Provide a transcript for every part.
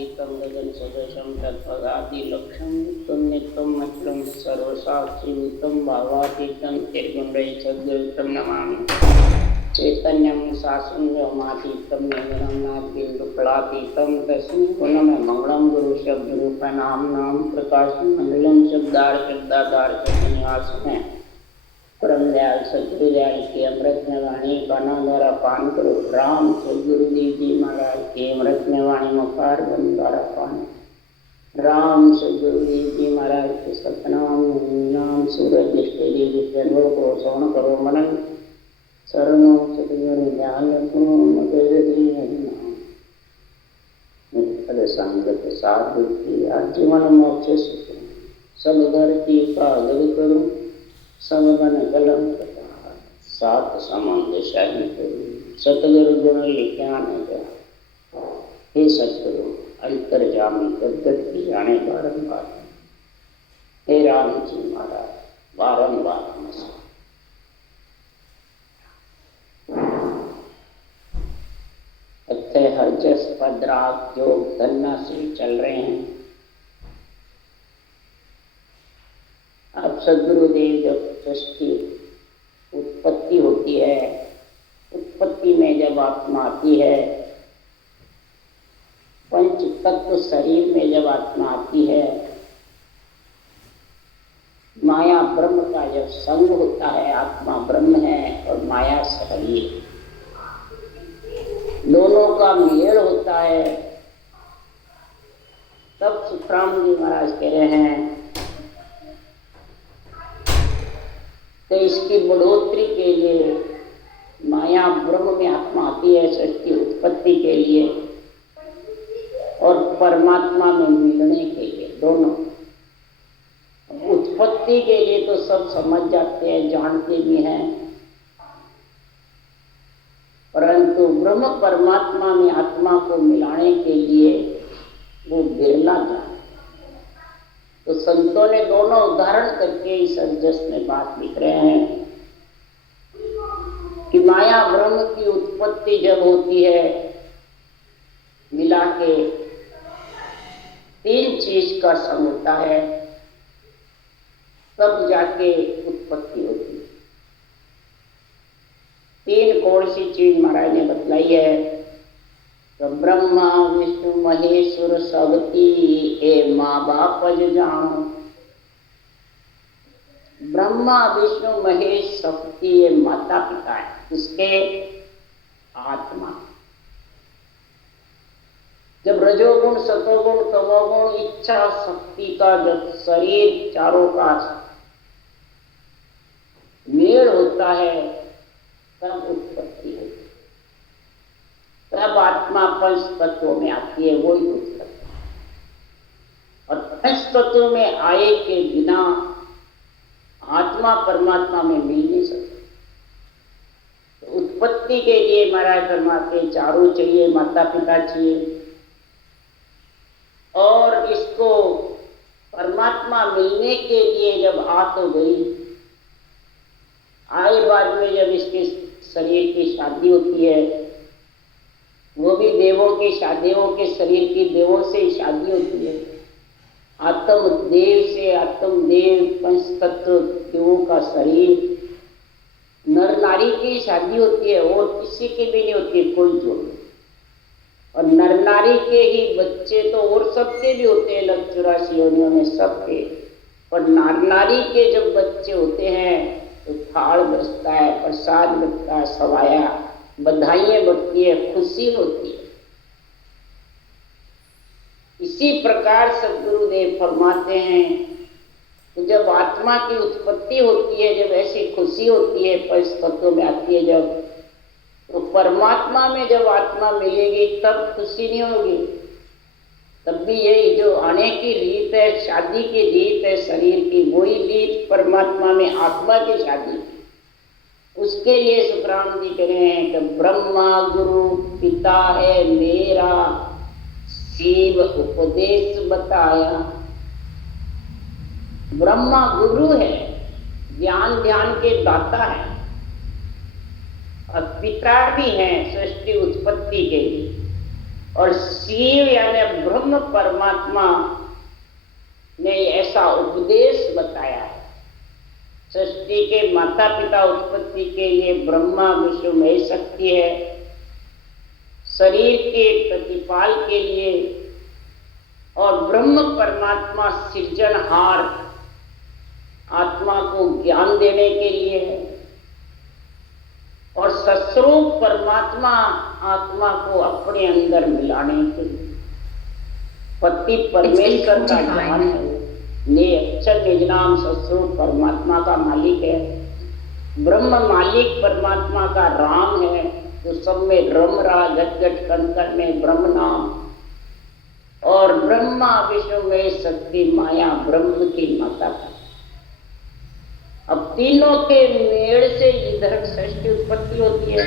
छायातीतं गगन सदृशं तत्पदादिलक्ष्यं तं नित्यं अचलं सर्वसाक्षिभूतं भावातीतं निर्गुणरहितं सद्गुरुं नमामि। चैतन्यं शासनमातीतं निर्गुणं नादबिन्दुफलातीतं तस्मै गुणममङ्गलं गुरुशब्दरूपनाम्नां प्रकाशमण्डलं शब्दार्थ परम दयाल सदगुरु दयाल की अमृत में वाणी काना द्वारा पान करो। राम सदगुरुदेव जी महाराज की अमृत में वाणी मुखार बन द्वारा पान। राम सदगुरुदेव जी महाराज के सतनाम नाम सूरज दृष्टि देवी सर्वो को श्रवण करो मनन शरणों सदगुरु ज्ञान पद संगत साधु की आजीवन मोक्ष सब धरती का जग करूं सब मन कलम सात समुद्र शाही करूं सतगुरु गुण लिख्यान हे सतगुरु अंतर्जामी गदगद की जाने बारंबार हे राम जी महाराज बारंबार नमस्कार। हरजस पदराग योग धन्ना से चल रहे हैं। अब सदगुरुदेव जब सृष्टि उत्पत्ति होती है, उत्पत्ति में जब आत्मा आती है, पंच तत्व शरीर में जब आत्मा आती है, माया ब्रह्म का जब संग होता है, आत्मा ब्रह्म है और माया शरीर, दोनों का मेल होता है, तब सुखराम जी महाराज कह रहे हैं तो इसकी बढ़ोतरी के लिए माया ब्रह्म में आत्मा आती है सृष्टि उत्पत्ति के लिए और परमात्मा में मिलने के लिए। दोनों उत्पत्ति के लिए तो सब समझ जाते हैं, जानते भी हैं, परंतु ब्रह्म परमात्मा में आत्मा को मिलाने के लिए वो बिरला जान। तो संतों ने दोनों उदाहरण करके इस अरजस में बात लिख रहे हैं कि माया ब्रह्म की उत्पत्ति जब होती है, मिला के तीन चीज का संग होता है, तब जाके उत्पत्ति होती है। तीन कौन सी चीज महाराज ने बतलाई है? तो ब्रह्मा विष्णु महेश्वर सबती ए माँ बाप जानो। ब्रह्मा विष्णु महेश शक्ति ये माता पिता है, उसके आत्मा। जब रजोगुण सतोगुण तमोगुण इच्छा शक्ति का जब शरीर चारों का मेल होता है, तब उत्पत्ति होती है, तब आत्मा पंच तत्वों में आती है, वही उत्पत्ति। और पंच तत्वों में आए के बिना आत्मा परमात्मा में मिल नहीं सकती। तो उत्पत्ति के लिए महाराज परमात्मा चारों चाहिए, माता पिता चाहिए, और इसको परमात्मा मिलने के लिए जब आ तो गई, आए बाद में जब इसके शरीर की शादी होती है, वो भी देवों की शादियों के शरीर की देवों से ही शादी होती है। आत्म देव से आत्म देव पंच तत्व देवों का शरीर, नर नारी की शादी होती है, और किसी की भी नहीं होती है कोई जोड़। और नर नारी के ही बच्चे तो और सबके भी होते हैं, लग 84 योनियों में सबके। पर नार नारी के जब बच्चे होते हैं तो थाल बजता है, प्रसाद लगता है, सवाया, बधाइयां बढ़ती है, खुशी होती है। इसी प्रकार सदगुरुदेव फरमाते हैं तो जब आत्मा की उत्पत्ति होती है, जब ऐसी खुशी होती है, पंच तत्वों में आती है जब, तो परमात्मा में जब आत्मा मिलेगी तब खुशी नहीं होगी। तब भी यही जो आने की रीत है, शादी की रीत है शरीर की, वही रीत परमात्मा में आत्मा की शादी। उसके लिए सुखराम जी कह रहे हैं कि ब्रह्मा गुरु पिता है मेरा, शिव उपदेश बताया। ब्रह्मा गुरु है, ज्ञान ध्यान के दाता है, और पिता भी हैं सृष्टि उत्पत्ति के लिए। और शिव यानी ब्रह्म परमात्मा ने ऐसा उपदेश बताया है। सृष्टि के माता पिता उत्पत्ति के लिए ब्रह्मा विष्णु महेश शक्ति है, शरीर के प्रतिपाल के लिए, और ब्रह्म परमात्मा सृजनहार आत्मा को ज्ञान देने के लिए है, और सस्वरूप परमात्मा आत्मा को अपने अंदर मिलाने के लिए। पति परमेश्वर का ज्ञान है, ने अक्षर निज नाम सस्वरूप परमात्मा का मालिक है। ब्रह्म मालिक परमात्मा का राम है, जो सब में रम रहा, घट घट कण कण में ब्रह्म नाम। और ब्रह्मा विष्णु में शक्ति माया ब्रह्म की माता का। अब तीनों के मेल से इधर सृष्टि उत्पत्ति होती है,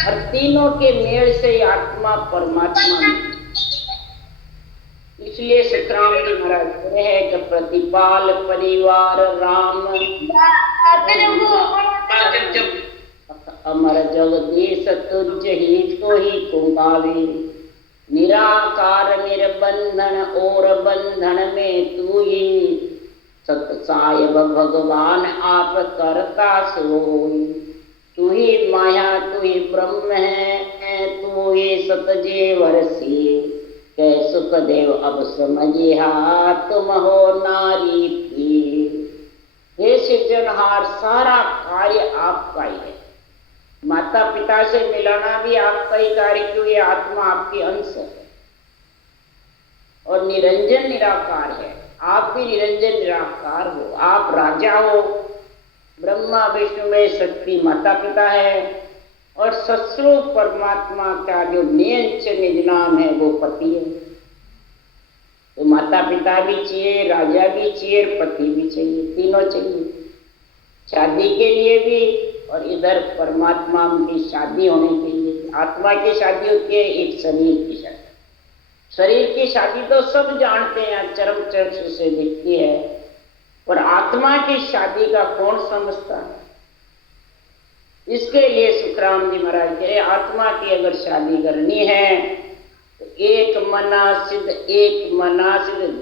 और तीनों के मेल से आत्मा परमात्मा में। इसलिए सुखराम जी महाराज कहते हैं कि प्रतिपाल परिवार राम अमर जगदीश तुझ ही तो ही कुंगावे। निराकार निर्बंधन और बंधन में तू ही, सतसायब भगवान आप करता सोई। तू ही माया तू ही ब्रह्म है, तू ही सतजेवर से। कै सुखदेव अब समझिहा तुम हो नारी थी। हे सृजनहार, सारा कार्य आपका ही है। माता पिता से मिलाना भी आपका ही कार्य, क्यों ये आत्मा आपकी अंश है। और निरंजन निराकार है, आप भी निरंजन निराकार हो। आप राजा हो, ब्रह्मा विष्णु में शक्ति माता पिता है, और सस्वरूप परमात्मा का जो नियंच निज नाम है वो पति है। तो माता पिता भी चाहिए, राजा भी चाहिए, पति भी चाहिए, तीनों चाहिए शादी के लिए भी, और इधर परमात्मा की शादी होने के लिए। आत्मा की शादी होती है, एक शरीर की शादी। शरीर की शादी तो सब जानते हैं, चरम चर्च से दिखती है, पर आत्मा की शादी का कौन समझता है। इसके लिए सुखराम जी महाराज कहे, आत्मा की अगर शादी करनी है तो एक मना सिद्ध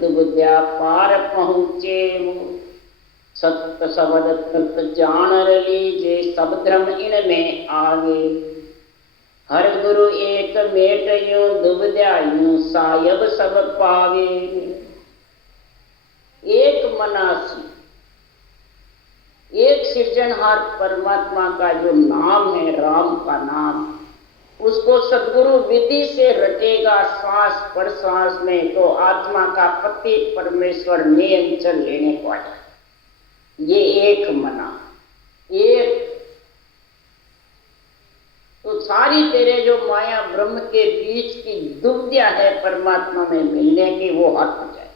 दुबद्या पार पहुंचे। सत्य शब्द तत्व जान लीजे, सब धर्म इनमें आगे। हर गुरु एक मेट यूं दुबद्या यूं सायब सब पावे। एक मनासी, एक सृजनहार परमात्मा का जो नाम है, राम का नाम, उसको सदगुरु विधि से रटेगा श्वास पर श्वास में, तो आत्मा का पति परमेश्वर नियंत्रण लेने को आया। ये एक मना, एक तो सारी तेरे जो माया ब्रह्म के बीच की दुविधा है परमात्मा में मिलने की, वो हट जाए।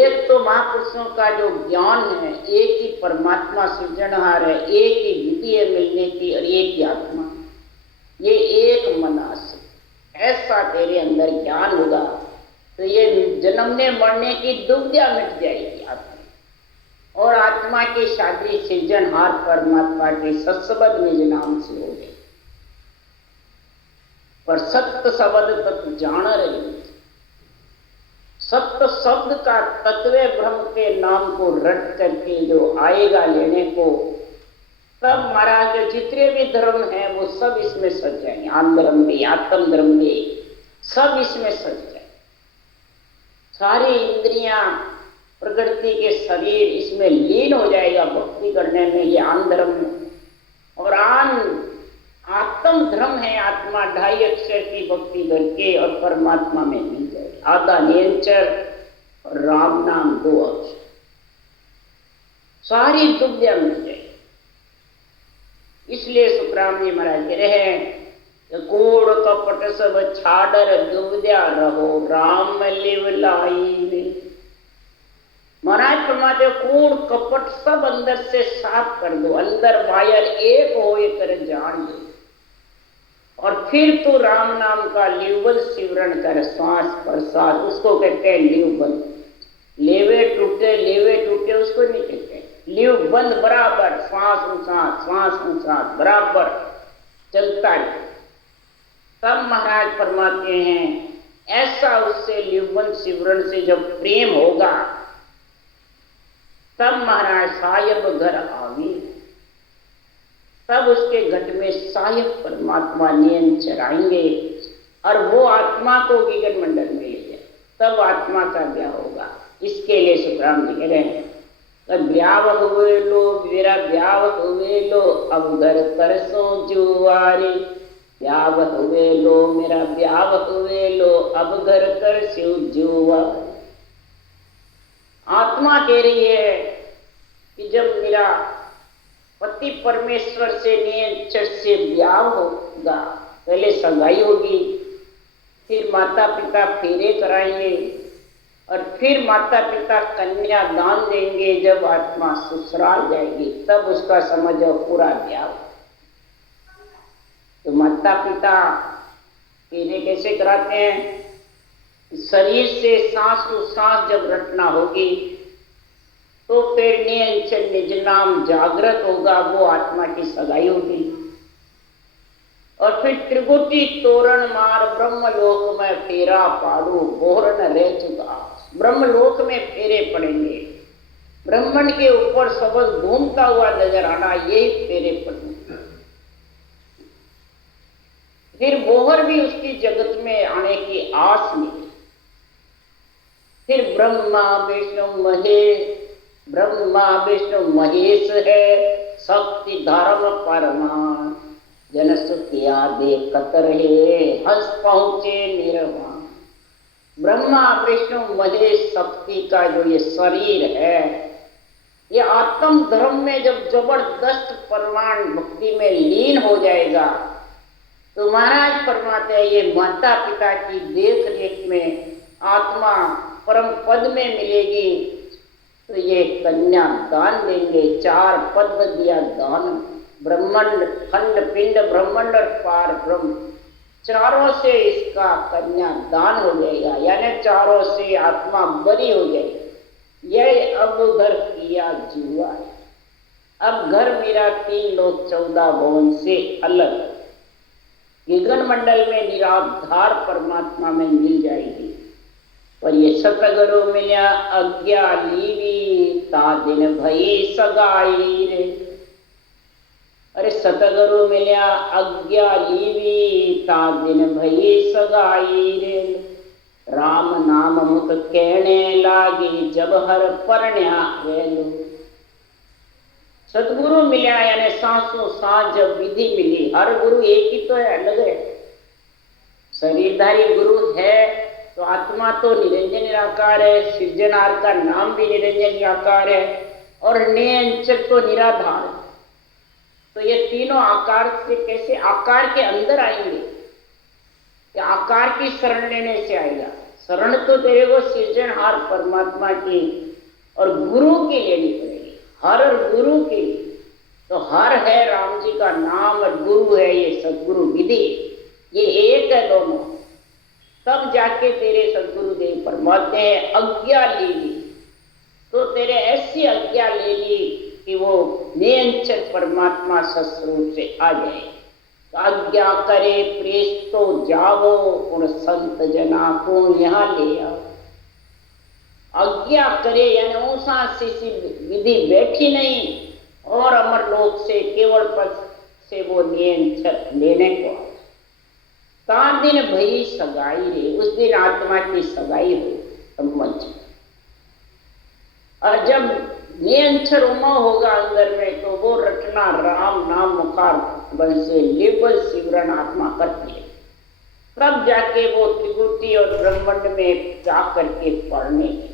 एक तो महापुरुषों का जो ज्ञान है, एक ही परमात्मा सृजनहार है, एक ही विधि है मिलने की, और एक ही आत्मा। ये एक मना से ऐसा तेरे अंदर ज्ञान होगा तो ये जन्मने मरने की दुविधा मिट जाएगी आत्मा। और आत्मा की शादी सृजनहार परमात्मा के सत्सबद निज नाम से हो गई। पर सत्य शब्द तत्व जान रही, सत्य शब्द का तत्व ब्रह्म के नाम को रट करके जो आएगा लेने को, तब महाराज जितने भी धर्म हैं वो सब इसमें सज जाएंगे। आन धर्म भी, आत्म धर्म भी, सब इसमें सज जाए। सारी इंद्रियां, प्रकृति के शरीर इसमें लीन हो जाएगा भक्ति करने में, ये आन धर्म में। और आत्म धर्म है, आत्मा 2.5 अक्षर की भक्ति करके और परमात्मा में मिल जाएगी। आधा नियंचर और राम नाम 2 अक्षर, सारी दुविधा मिल जाएगी। इसलिए सुखराम जी महाराज कह रहे हैं, कूड़ कपट सब छाडर दुविधा रहो, राम लिव लाई। महाराज फरमाते कूड़ कपट सब अंदर से साफ कर दो, अंदर बाहर एक हो ये कर जान दो, और फिर तो राम नाम का लिवबंद सिमरन कर श्वास प्रश्वास, उसको कहते हैं लिवबंद। लेवे टूटे उसको नहीं कहते, लिवबंद बराबर, श्वास उसास बराबर चलता है, तब महाराज फरमाते हैं ऐसा उससे लिवन सिवरण से जब प्रेम होगा तब महाराज साहिब घर आवे, तब उसके घट में साहिब परमात्मा नियन चराएंगे और वो आत्मा को गगन मंडल में ले जाए, तब आत्मा का ब्याह होगा। इसके लिए सुखराम जी कह रहे हैं ब्याह हुए लो मेरा ब्याह हुए लो अब घर तरसो जुआरे, ब्याह हुए लो मेरा ब्याह हुए लो अब घर तरसो जुआरे। आत्मा कह रही है कि जब मेरा पति परमेश्वर से नियंत्रण से ब्याह होगा, पहले सगाई होगी, फिर माता पिता फेरे कराएंगे और फिर माता पिता कन्या दान देंगे। जब आत्मा ससुराल जाएगी तब उसका समझो पूरा ब्याह। तो माता पिता फेरे कैसे कराते हैं? शरीर से सांस को सांस जब रटना होगी तो फिर नियंचन निज नाम जागृत होगा, वो आत्मा की सगाई होगी। और फिर त्रिगुटी तोरण मार ब्रह्मलोक में फेरा पाड़ू बोहरन रह चुका, ब्रह्मलोक में फेरे पड़ेंगे, ब्रह्मंड के ऊपर सबल घूमता हुआ नजर आना, यही फेरे पड़ेंगे। फिर बोहर भी उसकी जगत में आने की आस मिली। फिर ब्रह्मा विष्णु महेश है, शक्ति धर्म परमान, जन सुखिया दे कतर है, हंस पहुंचे निर्वाण। ब्रह्मा विष्णु महेश शक्ति का जो ये शरीर है, ये आत्म धर्म में जब जबरदस्त परमाण भक्ति में लीन हो जाएगा तो महाराज फरमाते हैं ये माता पिता की देख रेख में आत्मा परम पद में मिलेगी। तो ये कन्या दान देंगे, 4 पद दिया दान, ब्रह्मांड खंड पिंड ब्रह्मांड और पार ब्रह्म, चारों से इसका कन्या दान हो जाएगा, यानी चारों से आत्मा बरी हो जाएगी। यह अब घर किया जुआ है। अब घर मेरा 3 लोक 14 भवन से अलग गगन मंडल में निराधार परमात्मा में मिल जाएगी। पर ये सतगुरु मिल्या अज्ञा लीवी ता दिन भई सगाई रे। अरे सतगुरु मिल्या अज्ञा लीवी ता दिन भई सगाई रे। राम नाम मुख कहने लागी जब हर परण्या वेलू। सतगुरु मिल्या यानी सांसों सांस जब विधि मिली, हर गुरु एक ही तो है, अलग है। शरीरधारी गुरु है तो आत्मा तो निरंजन निराकार है, सृजनहार का नाम भी निरंजन निराकार है और नियंचक तो निराधार है। तो ये तीनों आकार से कैसे आकार के अंदर आएंगे? या आकार की शरण लेने से आएगा। शरण तो तेरे को सृजनहार परमात्मा की और गुरु की लेनी पड़ेगी, हर और गुरु की। तो हर है राम जी का नाम और गुरु है ये सदगुरु विधि, ये एक है दोनों। तब जाके तेरे सदगुरु देव फरमाते हैं आज्ञा ले ली। तो तेरे ऐसी आज्ञा ले ली कि वो नियंचन परमात्मा सस्वरूप से आ जाए। आज्ञा करे प्रेस तो जाओ उन संत जना को यहाँ ले आओ। आज्ञा करे यानी ऊषा सी विधि बैठी नहीं और अमर लोक से केवल पद से वो नियंत्रण लेने को। 7 दिन भई सगाई रे, उस दिन आत्मा की सगाई हुई समझ। और जब नियंत्रण उमा होगा अंदर में तो वो रटना राम नाम मुखार बन से लेबल सिमरन आत्मा करती है। तब जाके वो त्रिगुटी और ब्रह्मांड में जा करके पढ़ने की।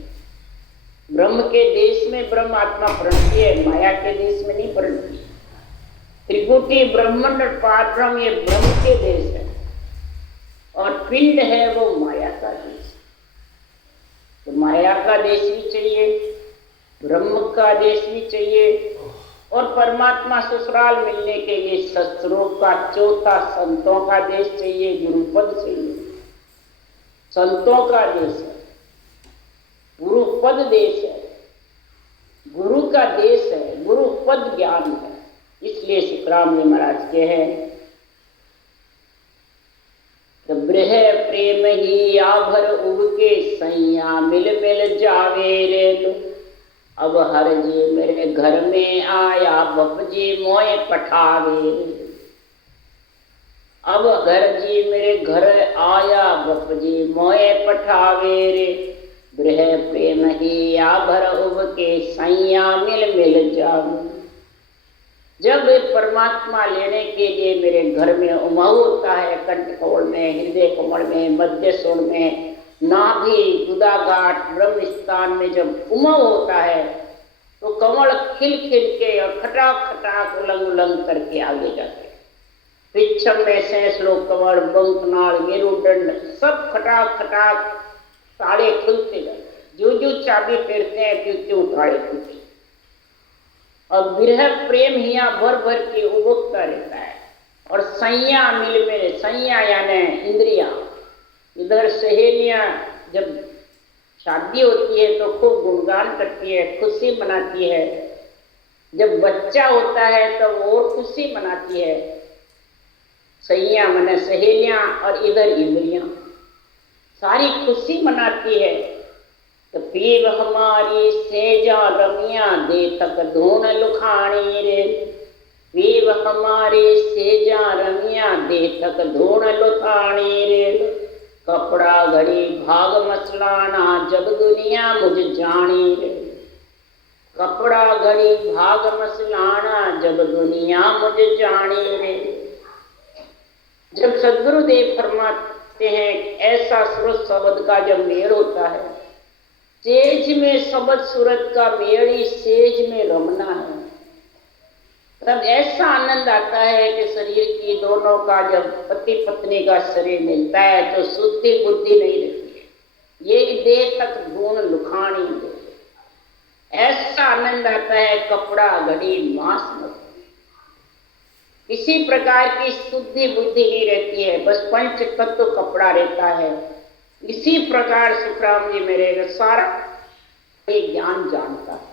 ब्रह्म के देश में ब्रह्म आत्मा पढ़ती है, माया के देश में नहीं पढ़ती। त्रिगुटी ब्रह्मांड पार ब्रह्म ये ब्रह्म के देश है और पिंड है वो माया का देश। तो माया का देश भी चाहिए, ब्रह्म का देश भी चाहिए और परमात्मा ससुराल मिलने के लिए शस्त्रों का चौथा संतों का देश चाहिए, गुरुपद चाहिए। संतों का देश है, गुरुपद देश है, गुरु का देश है, गुरुपद ज्ञान है। इसलिए सुखराम जी महाराज के हैं ब्रह प्रेम ही आभर उबके सैया मिल मिल जावे रे लो। अब हर जी मेरे घर में आया बप जी मोए पठावे रे। अब घर जी मेरे घर आया बप जी मोए पठावे रे। ब्रह प्रेम ही आभर उबके सैया मिल मिल जावे। जब परमात्मा लेने के लिए मेरे घर में उमंग होता है, कंठ कमल में, हृदय कमल में, मध्य सूंड में, नाभि गुदाघाट ब्रह्म स्थान में जब उमंग होता है तो कमल खिल खिल के और खटाक खटाक उलंग उलंग करके आगे जाते हैं। पिछम में सैंसलो कमल, बंकनाल, मेरुदंड सब खटाक खटाक ताड़े खुलते जाते हैं। जो जो चाबी फेरते हैं त्यों त्यों ताड़े खुलते। और विरह प्रेम हिया भर भर के उबकता रहता है। और सैया मिल मेरे, सैया यानी इंद्रिया, इधर सहेलियां जब शादी होती है तो खूब गुणगान करती है, खुशी मनाती है। जब बच्चा होता है तो और खुशी मनाती है। सैया माने सहेलियां और इधर इंद्रियां सारी खुशी मनाती है। तो पीव हमारी सेजा रमिया दे तक धून लुखानी रे। पीव हमारी सेजा रमिया दे तक धून लुखानी रे। कपड़ा घड़ी भाग मसलाना जब दुनिया मुझ जानी रे। कपड़ा घड़ी भाग मसलाना जब दुनिया मुझ जानी रे। जब सद्गुरुदेव फरमाते हैं ऐसा सुरत शब्द का जब मेल होता है, सेज में शब्द सूरत का मेरी सेज में रमना है, तब ऐसा आनंद आता है कि शरीर की दोनों का जब पति पत्नी का शरीर मिलता है तो शुद्धि बुद्धि नहीं रहती है। ये देह तक गुण लुखानी दे, ऐसा आनंद आता है। कपड़ा घड़ी मांस मत, किसी प्रकार की शुद्धि बुद्धि नहीं रहती है, बस पंच तत्व कपड़ा रहता है। इसी प्रकार सुखराम जी मेरे सारा ज्ञान जानता है,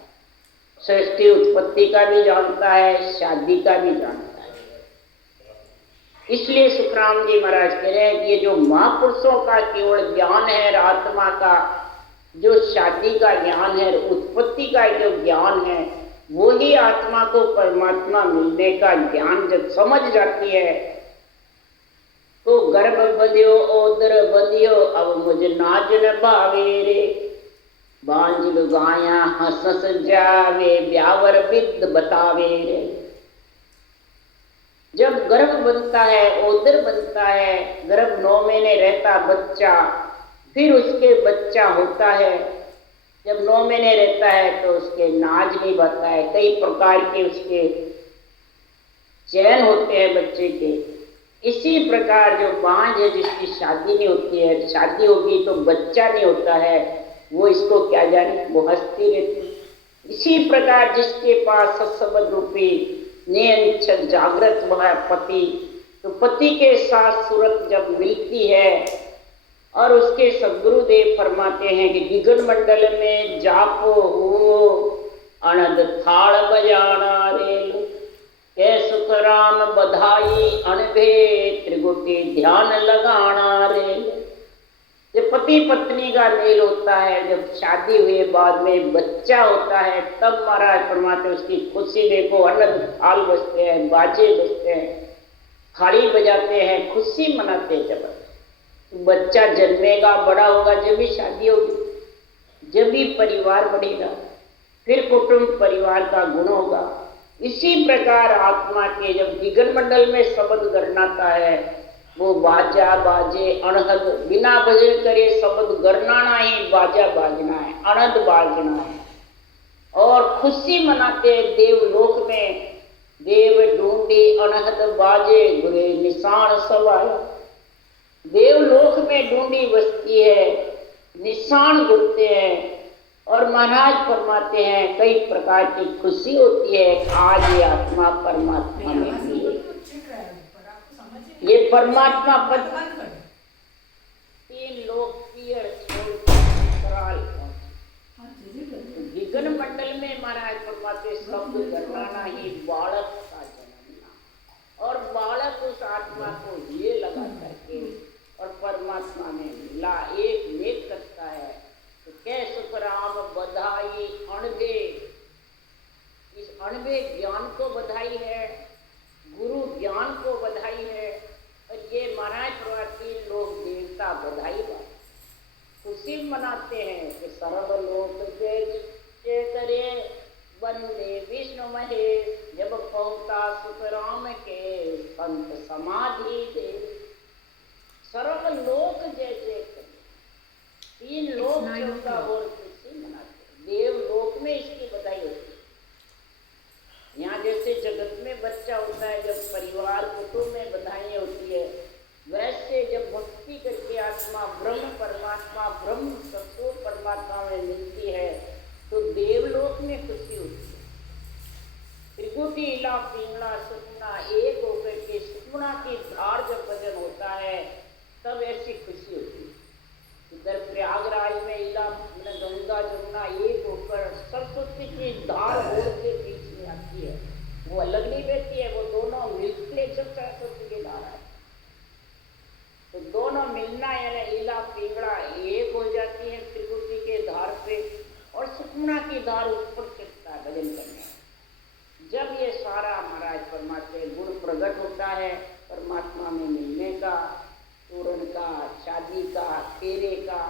सृष्टि उत्पत्ति का भी जानता है, शादी का भी जानता है। इसलिए सुखराम जी महाराज कह रहे हैं कि ये जो महापुरुषों का केवल ज्ञान है, आत्मा का जो शादी का ज्ञान है, उत्पत्ति का जो ज्ञान है, वो ही आत्मा को परमात्मा मिलने का ज्ञान जब समझ जाती है तो गर्भ बंध्यो ओदर बंध्यो अब मुझ नाज न भावे रे। बांझ लुगाया हंस हंस जावे ब्यावर विद बतावे रे। जब गर्भ बनता है, ओदर बनता है, गर्भ 9 महीने रहता बच्चा, फिर उसके बच्चा होता है। जब 9 महीने रहता है तो उसके नाज नहीं बता है, कई प्रकार के उसके चयन होते हैं बच्चे के। इसी प्रकार जो बांझ है जिसकी शादी नहीं होती है, शादी होगी तो बच्चा नहीं होता है, वो इसको क्या जाने, वो हंसती रहती। इसी प्रकार जिसके पास सत्संग रूपी नियंत्रण जागृत हुआ पति, तो पति के साथ सूरत जब मिलती है और उसके सद्गुरुदेव फरमाते हैं कि दिगन मंडल में जापो हो अनद थाल बजाना रे। के सुख राम बधाई अनभे त्रिगुटी ध्यान लगाना रे। जब पति पत्नी का मेल होता है, जब शादी हुए बाद में बच्चा होता है, तब महाराज फरमाते उसकी खुशी देखो, अनंत थाल बजते हैं, बाजे बजते हैं, थाली बजाते हैं, खुशी मनाते हैं। जब बच्चा जन्मेगा, बड़ा होगा, जब भी शादी होगी, जब भी परिवार बढ़ेगा, फिर कुटुंब परिवार का गुण होगा। इसी प्रकार आत्मा के जब दिगन मंडल में शब्द गरनाता है, वो बाजा बाजे अनहद, बिना भजन करे शब्द गरनाना ही बाजा बाजना है, अनहद बाजना है। और खुशी मनाते हैं देवलोक में, देव ढूंढी अनहद बाजे गुरे निशान सवाया। देवलोक में ढूंढी बसती है, निशान गुरते हैं। और महाराज फरमाते हैं कई प्रकार की खुशी होती है। आज ये आत्मा परमात्मा में भी है, ये परमात्मा पद 3 लोग पियर विघन मंडल में महाराज फरमाते शब्द गरनाना ही बालक का जन्मना। और बालक उस आत्मा को ये लगा करके और तीन लोग देवता बधाई खुशी मनाते हैं कि सर्वलोक जय जय करे वंदे विष्णु महेश। जब पहुंचा सुख राम के संत समाधि दे। सर्वलोक जय जय करे, तीन लोग चौका और खुशी मनाते। देवलोक में इसकी बधाई होती है। यहाँ जैसे जगत में बच्चा होता है, जब परिवार कुटुंब में बधाई होती है, वैसे जब भक्ति करके आत्मा ब्रह्म परमात्मा ब्रह्म सत्व परमात्मा में मिलती है तो देवलोक में खुशी होती है। त्रिकुटी इला पिंगला सुखना एक होकर के सुखना की धार जब भजन होता है तब ऐसी खुशी होती है। इधर प्रयागराज में इला गंगा जमुना एक होकर सरस्वती की धार होड़ के बीच में आती है। वो अलग नहीं बहती है, वो दोनों मिलते जब सरस्वती की धार आती तो दोनों मिलना यानी इला पिंगड़ा एक हो जाती है त्रिकुटी के धार पे और सुखना की धार ऊपर चढ़ता है भजन करने। जब ये सारा महाराज परमात्मा गुण प्रकट होता है परमात्मा में मिलने का, तोरण का, शादी का, फेरे का,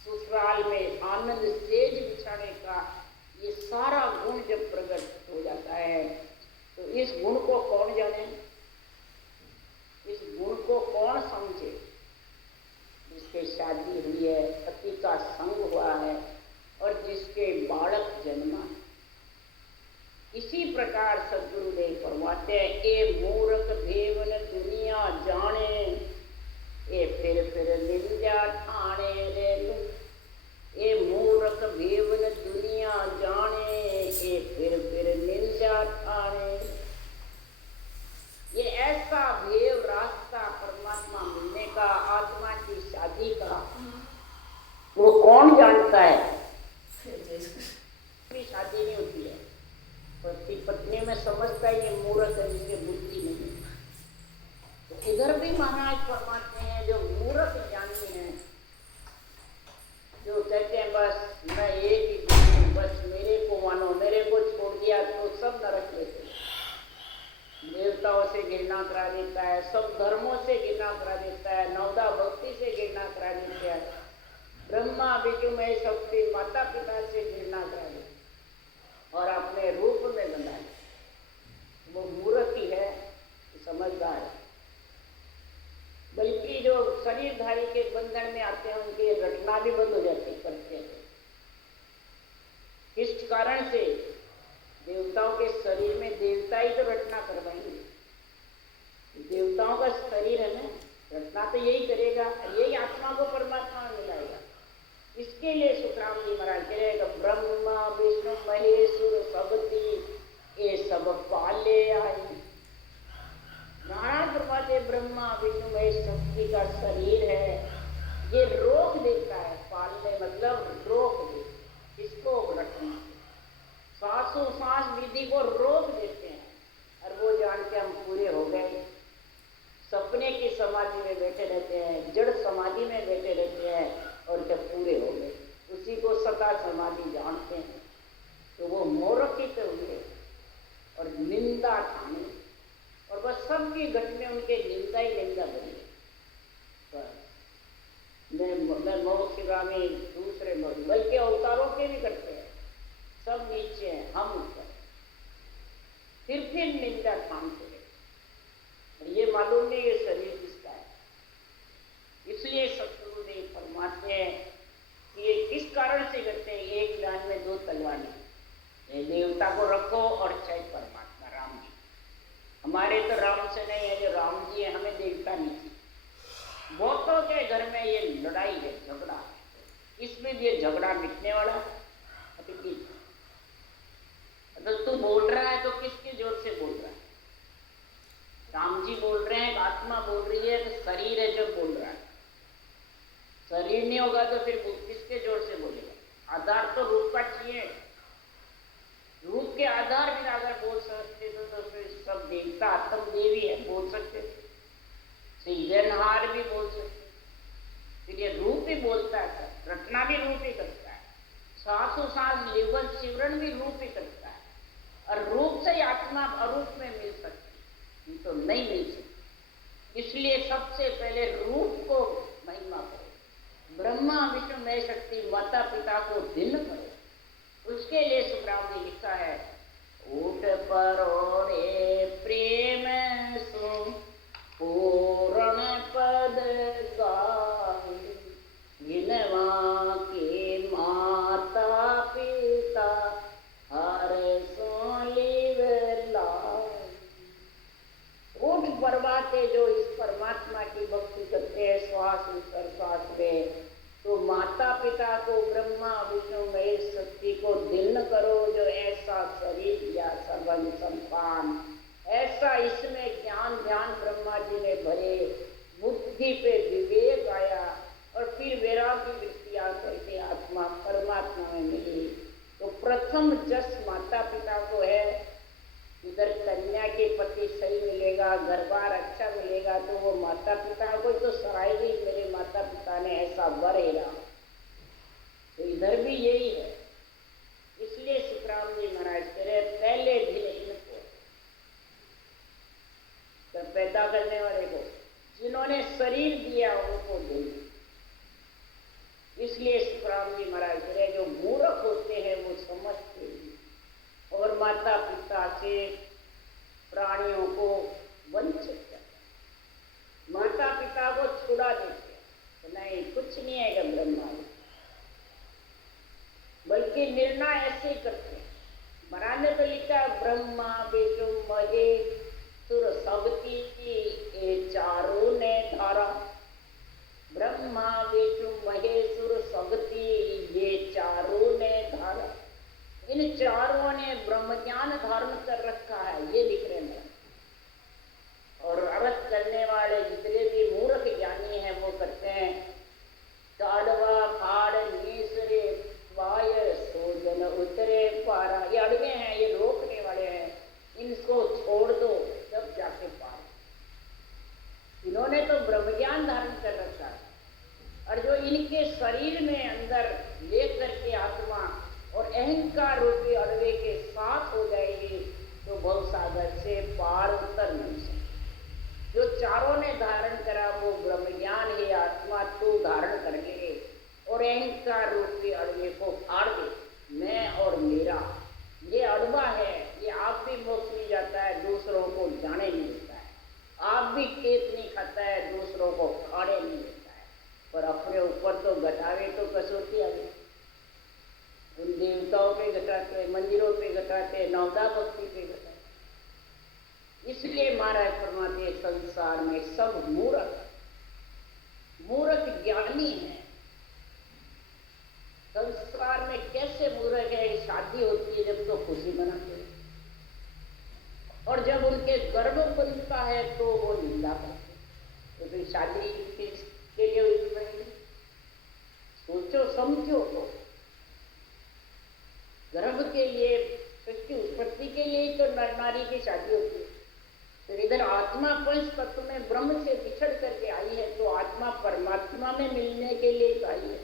ससुराल में आनंद सेज बिछाने का, ये सारा गुण जब प्रकट हो जाता है तो इस गुण को कौन जाने, इस गुण को कौन समझे? जिसके शादी हुई है, पति का संग हुआ है और जिसके बालक जन्मा है। इसी प्रकार सद्गुरुदेव फरमाते हैं, ए मूर्ख भेवन दुनिया जाने, ए फिर निंदा ठाणे रे। ए मूर्ख भेवन दुनिया जाने, ए फिर निंदा ठाणे। ये ऐसा भेव रास्ता परमात्मा मिलने का, आत्मा की शादी का, वो कौन जानता है? भी शादी नहीं होती है, पति पत्नी में समझता है ये मूर्ख है जिसके बुद्धि नहीं। तो इधर भी महाराज फरमाते हैं जो मूर्ख ज्ञानी है, जो कहते हैं बस मैं एक ही हूँ, बस मेरे को मानो, मेरे को छोड़ दिया तो सब नरक लेते। देवताओं से घृणा करा देता है, सब धर्मों से घृणा करा देता है, नवदा भक्ति से घृणा करा देता है, ब्रह्मा विष्णु महेश शक्ति माता पिता से घृणा करा देता और अपने रूप में बना। वो मूर्ख ही है, समझदार है। बल्कि जो शरीरधारी के बंधन में आते हैं उनके रटना भी बंद हो जाती करते हैं। इस कारण से देवताओं के शरीर में देवता ही तो रटना करवाएंगे। देवताओं का शरीर है ना, रटना तो यही करेगा, यही आत्मा को परमात्मा में मिलाएगा। इसके लिए सुखराम जी महाराज कह रहे हैं, ब्रह्मा विष्णु महेश्वर सबती ये सब पाले आई। नारायण परमात्मा ब्रह्मा विष्णु महेश शक्ति का शरीर है, ये रोक देता है। पालने मतलब रोक दे, इसको रटना, सांसों सांस विधि को रोक देते हैं और वो जान के हम पूरे हो गए। सपने की समाधि में बैठे रहते हैं, जड़ समाधि में बैठे रहते हैं और जब पूरे हो गए उसी को सदा समाधि जानते हैं। तो वो मूर्खित हुए और निंदा ठाने और बस सबकी घटने उनके निंदा ही निंदा बनी। मैं मोक्षगामी दूसरे बल्कि अवतारों के भी करते हैं, सब नीचे हैं, हम ऊपर, फिर निंदा ठानते हैं। ये मालूम नहीं ये शरीर किसका है। इसलिए सतगुरुदेव फरमाते हैं कि ये किस कारण से करते हैं, एक डांड में दो तलवारें, देवता को रखो और चाहे परमात्मा राम जी। हमारे तो राम से नहीं है, जो राम जी है हमें देवता नहीं थी। बहुतों के घर में ये लड़ाई है, झगड़ा है, इसमें ये झगड़ा मिटने वाला अभी। अगर तू बोल रहा है तो किसके जोर से बोल रहा है? राम जी बोल रहे हैं, आत्मा बोल रही है, तो शरीर है जो बोल रहा है। शरीर नहीं होगा तो फिर किसके जोर से बोलेगा? आधार तो रूप का चाहिए। रूप के आधार बिना अगर बोल सकते तो फिर सब देवता आत्म देवी है, बोल सकते। सृजनहार भी बोल सकते, फिर ये रूप ही बोलता है, रटना भी रूप ही करता है, सांसों सांस जीवन सिमरण भी रूप ही करता है। और रूप से आत्मा अरूप में मिल सकती, तो नहीं मिल सकती। इसलिए सबसे पहले रूप श्वास उत्तर में। तो माता पिता को ब्रह्मा विष्णु महेश शक्ति को दिल करो जो ऐसा शरीर दिया सर्वं संपान, ऐसा इसमें ज्ञान ध्यान ब्रह्मा जी ने भरे, बुद्धि पे विवेक आया और फिर वैराग्य वृत्ति आकर के आत्मा परमात्मा में मिली। तो प्रथम जस माता पिता को है। इधर कन्या के पति सही मिलेगा, घर बार अच्छा मिलेगा तो वो माता पिता को तो सराहेगी, मेरे माता पिता ने ऐसा वरेगा। तो इधर भी यही है। इसलिए सुखराम जी महाराज कह रहे पहले दिल इनको, तो पैदा करने वाले को, जिन्होंने शरीर दिया उनको दिल। इसलिए सुखराम जी महाराज कह रहे जो मूर्ख होते हैं वो समझते हैं और माता पिता से प्राणियों को वंचित करते, माता पिता को छुड़ा देते हैं। तो नहीं, कुछ नहीं है ब्रह्मा, बल्कि निर्णय ऐसे करते हैं। महाराज ने तो लिखा ब्रह्मा विष्णु महेश्वर सबती ये चारों ने धारा, ब्रह्मा विष्णु महेश्वर सबती ये चारों ने धारा। इन चारों ने ब्रह्म ज्ञान धारण कर रखा है, ये लिख रहे हैं। और अर्थ करने वाले जितने भी मूर्ख ज्ञानी हैं वो करते हैं काड़वा फाड़ नीसरे वाय सोजन उतरे पारा। ये अड़गे हैं, ये रोकने वाले हैं, इनको छोड़ दो तब जाके पार। इन्होंने तो ब्रह्म ज्ञान धारण कर रखा है और जो इनके शरीर में अंदर लेकर के आत्मा और अहंकार रूपी अड़वे के साथ हो जाएगी तो भवसागर से पार उतर नहीं सकते। जो चारों ने धारण करा वो ब्रह्म ज्ञान ही आत्मा तो धारण कर ले और अहंकार रूपी अड़वे को फाड़ दे। मैं और मेरा ये अड़वा है, ये आप भी मोक्ष नहीं जाता है, दूसरों को जाने नहीं देता है। आप भी खेत नहीं खाता है, दूसरों को फाड़े नहीं देता है, पर अपने ऊपर तो घटावे तो कसौटी आ गई। उन देवताओं पे घटाते, मंदिरों पे घटाते, नवदा भक्ति पे घटाते। इसलिए महाराज फरमाते संसार में सब मूर्ख ज्ञानी है। संसार में कैसे मूर्ख है? शादी होती है जब तो खुशी मनाते हैं और जब उनके गर्भ बनता है तो वो निंदा करते हैं। तो फिर शादी किसके लिए हुई पड़ेगी? सोचो समझो। तो गर्भ के लिए, सृष्टि उत्पत्ति के लिए तो नर नारी की शादी होती है। फिर इधर आत्मा पंच तत्व में ब्रह्म से बिछड़ करके आई है तो आत्मा परमात्मा में मिलने के लिए आई है।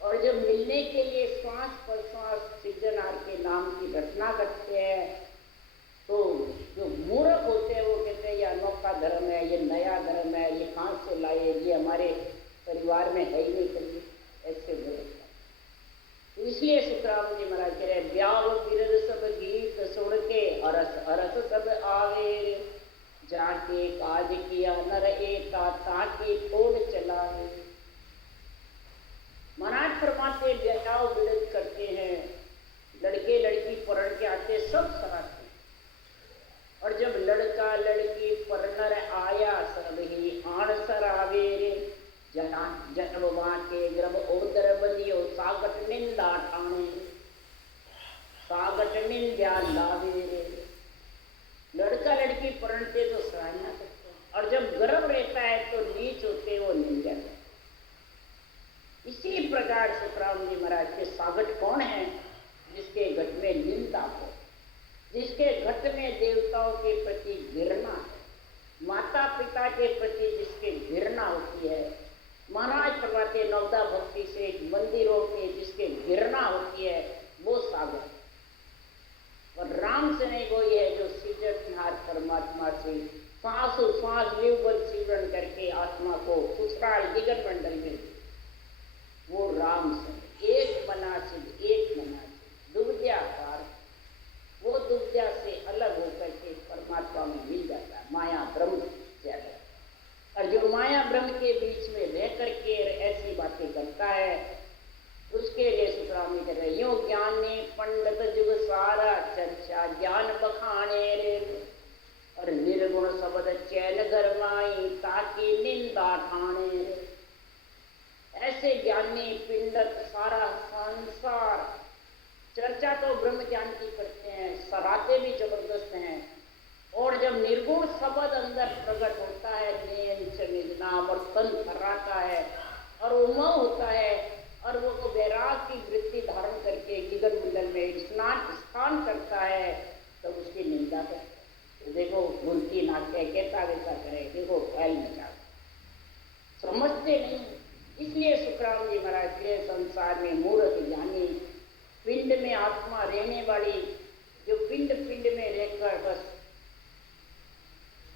और जब मिलने के लिए श्वास प्रश्वास सृजनहार के नाम की घटना करते हैं तो जो मूर्ख होते हैं वो कहते हैं ये अनोखा धर्म है, ये नया धर्म है, ये कहाँ से लाए, ये हमारे परिवार में है ही नहीं करिए, ऐसे बोलते। इसलिए सुखराम जी महाराज कह रहे ब्याव बिरद सब गीत सुन के अरस अरस सब आवे, जाके काज किया नर एका ताकि तोड़ चलावे। महाराज फरमाते ब्याव बिरद करते हैं, लड़के लड़की पढ़ के आते सब सराहते हैं। और जब लड़का लड़की पढ़नर आया सब ही आण सरावे रे, जनवा के ग्रभ ओदर बलियो सागट निंदा ठाणे, सागट निंदा लावे रे। लड़का लड़की पढ़ते तो सराहना करते हैं और जब गर्भ रहता है तो नीच होते वो निंदा करते। इसी प्रकार सुखराम जी महाराज के सागट कौन है? जिसके घट में निंदा हो, जिसके घट में देवताओं के प्रति घृणा है, माता पिता के प्रति जिसके घृणा होती है। महाराज फरमाते नवदा भक्ति से मंदिरों के जिसके घृणा होती है वो सागर। और राम से नहीं वो ये है जो सृजनहार परमात्मा से सांसों सांस विवन सिमरन करके आत्मा को सुसराल दिगन मंडल में वो राम से एक मना सिद्ध, एक मना सिद्ध दुविध्याकार, वो दुविध्या से अलग होकर के परमात्मा में मिल जाता है, माया ब्रह्म से अलग। और जो माया ब्रह्म के बीच में रह करके ऐसी बातें करता है उसके लिए सुखराम जी कह रहे यूं ज्ञानी पंडित जुग सारा चर्चा ज्ञान बखाने रे, और निर्गुण शब्द चैन गरमाई ताकि निंदा ठाणे रे। है और उमंग होता है और वो वैराग की वृत्ति धारण करके गगन मंडल में स्नान करता है, तो उसकी निंदा करता है। तो देखो बुलकी नाचे कहता वैसा करे, देखो फैल मचा, समझते नहीं। इसलिए सुखराम जी महाराज के संसार में मूर्ख ज्ञानी, पिंड में आत्मा रहने वाली, जो पिंड पिंड में रहकर बस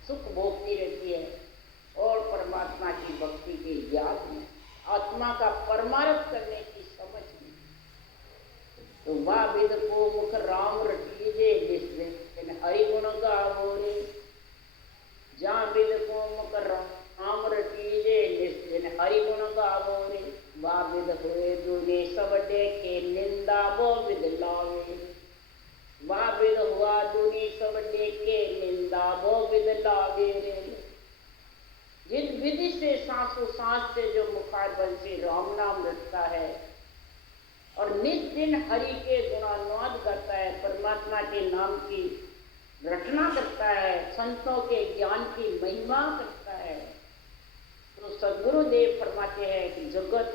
सुख भोगती रहती है और परमात्मा की भक्ति के याद में, आत्मा का परमार्थ करने की समझ में, तो वाह वेद को मुख राम रटीजे जिस हरि गुण गावो रे, जहाँ वेद को मुख राम रटीजे जिस हरि गुण गावो रे, वाह वेद हुए दूने सब देखे निंदा वो विद लावे, वाह विद हुआ दूनी सब देखे निंदा वो विद लावे रे। जिस विधि से सांसों सांस से जो मुखारबल से राम नाम रटता है और नित दिन हरि के गुणानुवाद करता है, परमात्मा के नाम की रटना करता है, संतों के ज्ञान की महिमा करता है, तो सदगुरुदेव फरमाते हैं कि जगत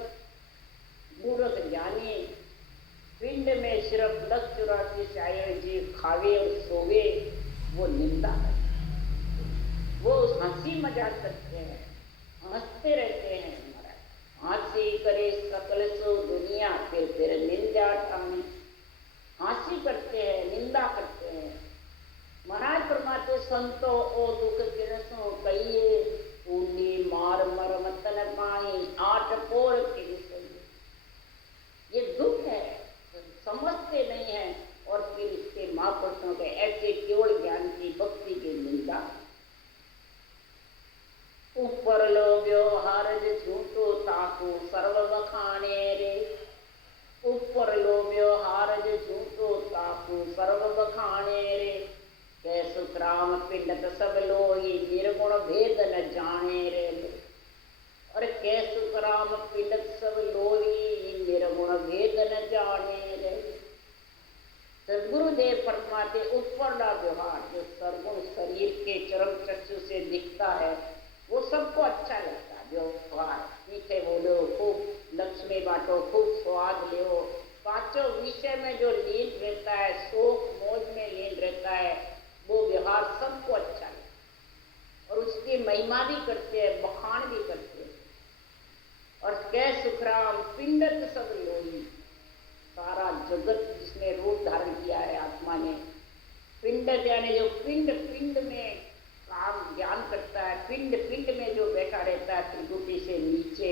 मूर्ख ज्ञानी पिंड में सिर्फ 10-84 चाहे जीव खावे और सोवे, वो निंदा करते हैं, वो हंसी मजाक करते हैं, हंसते रहते हैं। हंसी करे सकल सो दुनिया, फिर निंदा ठानी, हंसी करते हैं, निंदा करते हैं। महाराज फरमाते संतो ओ दुख किरसों कहिए, पूनी मार मर मतन माही 8 पोर के, ये दुख है, समझते नहीं है और फिर इसके महापुरुषों के ऐसे केवल ज्ञान की भक्ति की निंदा। ऊपर लो व्यवहार झूठो ताको सर्व बखाने रे, ऊपर लो व्यवहार झूठो ताको सर्व बखाने रे, कै सुखराम पिंडत सब लोही निर्गुण भेद न जाने रे, और कै सुखराम पिंडत सब लोही निर्गुण भेद न जाने रे। सदगुरुदेव फरमाते ऊपर का व्यवहार जो सर्वगुण शरीर के चरम चक्षु से दिखता है वो सबको अच्छा लगता है, व्यवहार मीठे बोलो, खूब लक्ष्मी बांटो, खूब स्वाद लो, पांचों विषय में जो लीन रहता है, शोक मौज में लीन रहता है, वो व्यवहार सबको अच्छा लगता है और उसकी महिमा भी करते हैं, बखान भी करते हैं। और कै सुखराम पिंडत सब लोही, सारा जगत जिसने रूप धारण किया है आत्मा ने, पिंड यानी जो पिंड पिंड में काम ज्ञान करता है, पिंड पिंड में जो बैठा रहता है, त्रिकुटी से नीचे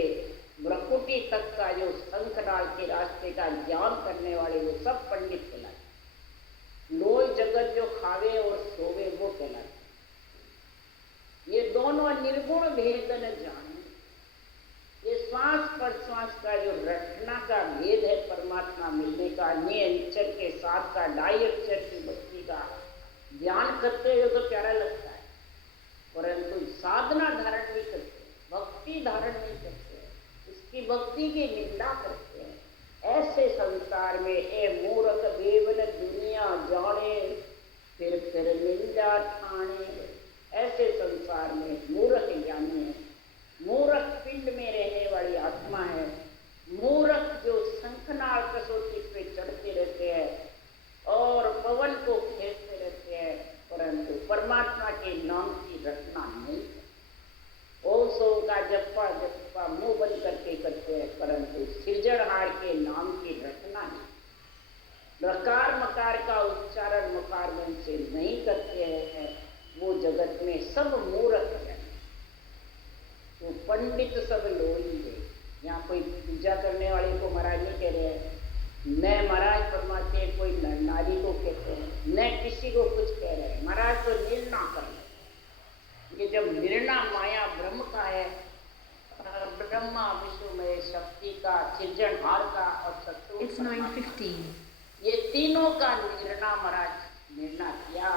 ब्रह्मकुटी तक का जो शंखनाल के रास्ते का ज्ञान करने वाले, वो सब पंडित कहलाते। लोई जगत जो खावे और सोवे वो कहलाते। ये दोनों निर्गुण भेद न जाने, ये श्वास प्रश्वास का जो रटना का भेद है परमात्मा मिलने का, नियंचर के साथ का डायक्षर की भक्ति का ज्ञान करते हुए तो प्यारा लगता है, परंतु साधना धारण नहीं करते, भक्ति धारण नहीं करते, इसकी भक्ति की निंदा करते हैं। ऐसे संसार में ए मूर्ख देवन दुनिया जाने, फिर निंदा ठाणे, ऐसे संसार में मूर्ख ज्ञानी है, मूर्ख पिंड में रहने वाली आत्मा है, मूर्ख जो शंखनाल कसौटी पे चढ़ते रहते हैं और पवन को खेलते रहते हैं, परंतु परमात्मा के नाम की रचना नहीं है। ओम सोम का जप्पा जप्पा मुंह बंद करके करते हैं, परंतु सृजनहार के नाम की रचना नहीं। रकार मकार का उच्चारण मकार बन से नहीं करते हैं, वो जगत में सब मूर्ख है। तो पंडित सब लोही है। यहाँ कोई पूजा करने वाले को महाराज नहीं कह रहे हैं, न महाराज फरमाते कोई नारी को कहते हैं, न किसी को कुछ कह रहे हैं, महाराज तो निर्णय कर रहे। ये जब निर्णय माया ब्रह्म का है, ब्रह्मा विश्वमय शक्ति का, सृजनहार का और शत्रु, ये तीनों का निर्णय महाराज निर्णय किया।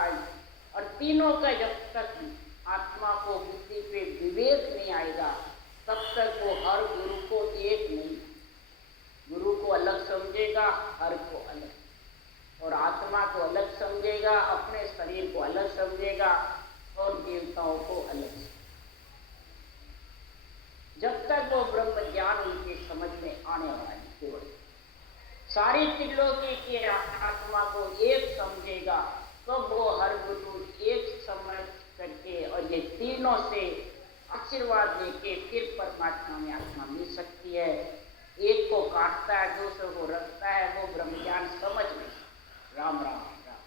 और तीनों का जब तक आत्मा को बुद्धि पे विवेक नहीं आएगा तब तक वो हर गुरु को एक नहीं, गुरु को अलग समझेगा, हर को अलग, और आत्मा को अलग समझेगा, अपने शरीर को अलग समझेगा और देवताओं को अलग। जब तक वो ब्रह्म सारी त्रिलोकी की आत्मा को एक समझेगा तो वो हर गुरु एक समझ करके और ये तीनों से आशीर्वाद लेके फिर परमात्मा में आत्मा मिल सकती है। एक को काटता है, दूसरे को रखता है, वो ब्रह्म ज्ञान समझ नहीं। राम राम राम।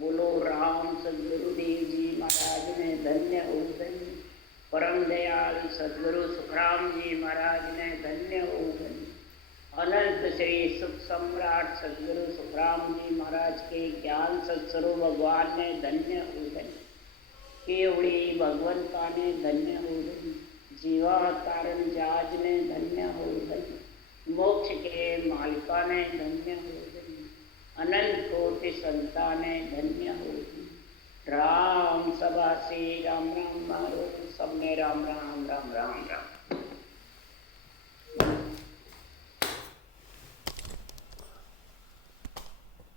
बोलो राम सदगुरुदेव जी महाराज ने धन्य हो धन्य। परम दयाल सदगुरु सुखराम जी महाराज ने धन्य हो धन्य। अनंत श्री सुख सम्राट सदगुरु सुखराम जी महाराज के ज्ञान सत्स्वरूप भगवान ने धन्य हो धन्य। केवड़ी भगवंता ने धन्य हो धन्य। जीवा तारण जाज ने धन्य हो धन्य। मोक्ष के मालिका ने धन्य हो धन्य। अनंत कोटि संता ने धन्य हो धन्य। राम सभा से राम राम मारो सबने राम राम राम राम राम।